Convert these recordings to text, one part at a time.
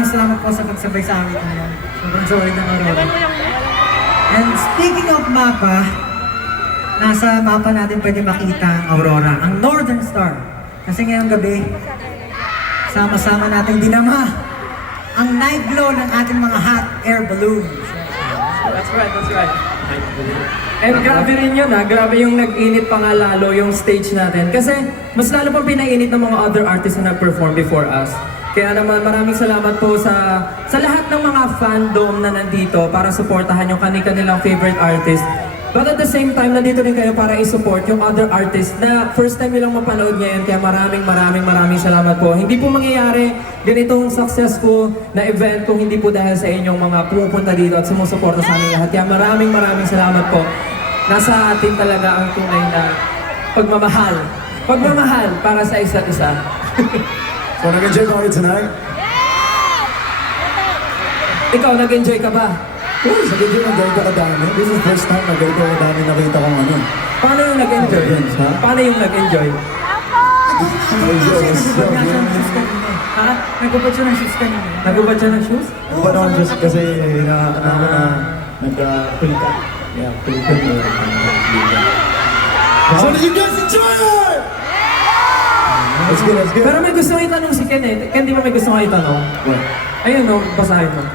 maraming salamat po sa pagsabay sa amin ngayon. Sobrang solid ng Aurora. And speaking of mapa, nasa mapa natin pwede makita ang Aurora, ang Northern Star. Kasi ngayong gabi, sama-sama natin dinama ang night glow ng ating mga hot air balloons. That's right, that's right. And grabe rin yun ha, grabe yung nag-init pa nga lalo yung stage natin. Kasi mas lalo pa pinainit ng mga other artists na nag-perform before us. Kaya naman maraming salamat po sa lahat ng mga fandom na nandito para suportahan yung kanilang favorite artist. But at the same time, nandito rin kayo para i-support yung other artists na first time nilang mapanood ngayon. Kaya maraming salamat po. Hindi po mangyayari ganitong successful na event kung hindi po dahil sa inyong mga pumupunta dito at sumusuporta sa amin lahat. Kaya maraming salamat po. Nasa atin talaga ang tunay na pagmamahal. Pagmamahal para sa isa't isa. So, nag-enjoy ba kayo tonight? Ikaw, nag-enjoy ka ba? Oo, sa video ng ganito kadami. This is the first time na ganito kadami nakita kong ano. Paano yung nag-enjoy? Paano yung nag-enjoy? Ha? Nagpapad siya ng shoes kanina. Nagubad siya ng shoes? Ano ba naman just kasi nagpulika. Yeah, pulika na. So, did you guys enjoy it? Let's go, let's go. Pero may gusto kong itanong si Ken eh. Ken, di ba may gusto kong itanong? What? Ayun no, basahin mo.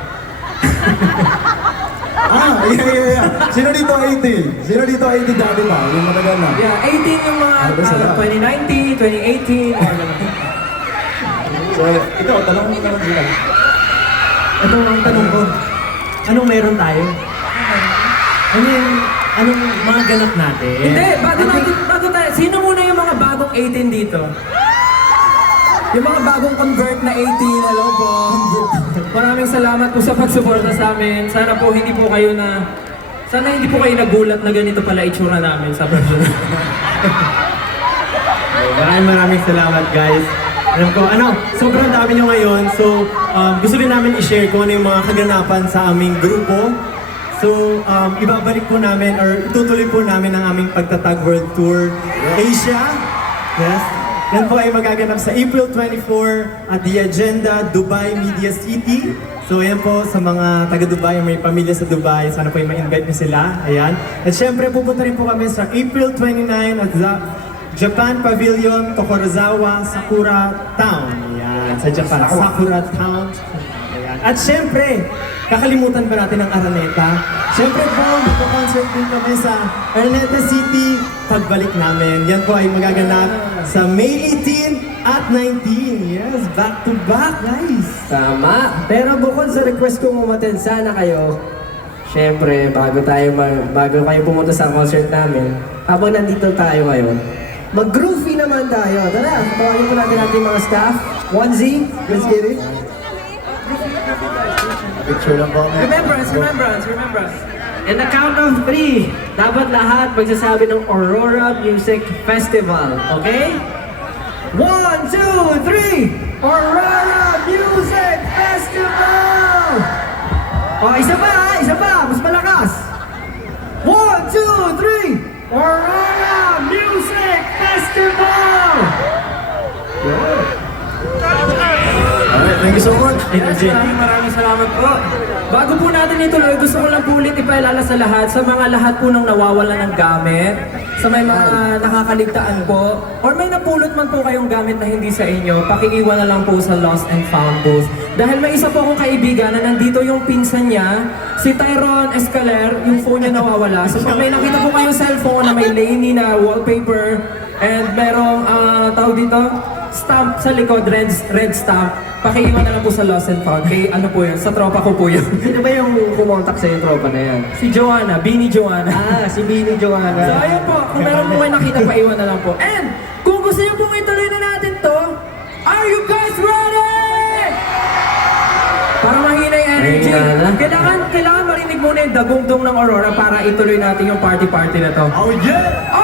Yeah. Sino dito 18? Sino dito 18 dati ba? Yung matagal na? Yeah, 18 yung mga 2019, 2018, mga ganun. So, ikaw, tanong mo naman sila. Ito ang tanong ko. Anong meron tayo? Anong mga ganap natin? Hindi, bago tayo. Sino muna yung mga bagong 18 dito? Yung mga bagong convert na 18, hello po. Maraming salamat po sa pagsuporta sa amin. Sana hindi po kayo nagulat na ganito pala itsura namin sa personal. Maraming salamat guys. Alam ko, sobrang dami nyo ngayon. So, gusto rin namin i-share kung ano yung mga kaganapan sa aming grupo. So, ibabalik po namin or itutuloy po namin ang aming pagtatag World Tour Asia. Yes. Yan po ay magaganap sa April 24 at The Agenda, Dubai Media City. So ayan po sa mga taga-Dubai, may pamilya sa Dubai, sana po ay ma-invite niyo sila. Ayan. At syempre pupunta rin po kami sa April 29 at Japan Pavilion, Tokorozawa, Sakura Town. Ayan, sa Japan, Sakura Town. Ayan. At syempre, kakalimutan ba natin ang Araneta? Syempre po, magpo-concert din kami sa Araneta City pagbalik namin. Yan po ay magaganap sa May 18 at 19. Yes, back to back, guys. Tama. Pero bukod sa request kong umaten, sana kayo, syempre, bago kayo pumunta sa concert namin, habang nandito tayo ngayon, mag-groovy naman tayo. Tara, tawagin po natin ating mga staff. 1Z, let's get it. Picture lang po. Remembrance. In the count of 3, dapat lahat magsasabi ng Aurora Music Festival. Okay? 1, 2, 3! Aurora Music Festival! Isa pa! Mas malakas! 1, 2, 3! Aurora Music Festival! Alright, thank you so much. Maraming salamat po. Bago po natin ituloy, gusto ko lang po ulit ipaalala sa lahat po ng nawawalan ng gamit, sa may mga nakakaligtaan po, or may napulot man po kayong gamit na hindi sa inyo, pakiiwan na lang po sa Lost and Found booth. Dahil may isa po akong kaibigan na nandito yung pinsan niya, si Tyrone Escaler, yung phone niya nawawala. So pag may nakita po kayong cellphone na may Lainey na wallpaper, and merong, tawag dito, stamp sa likod, red stamp, pakiiwan na lang po sa Lost and Found. Kay ano po yun, sa tropa ko po yun. Sino ba yung kumontak sa yung tropa na yan? Si Joanna, Bini Joanna. Si Bini Joanna. So ayun po, kung meron po kayo nakita, paiwan na lang po. And kung gusto niyo pong ituloy na natin to, are you guys ready? Para mahina yung energy. Kailangan marinig muna yung dagungtong ng Aurora para ituloy natin yung party na to. Oh yeah!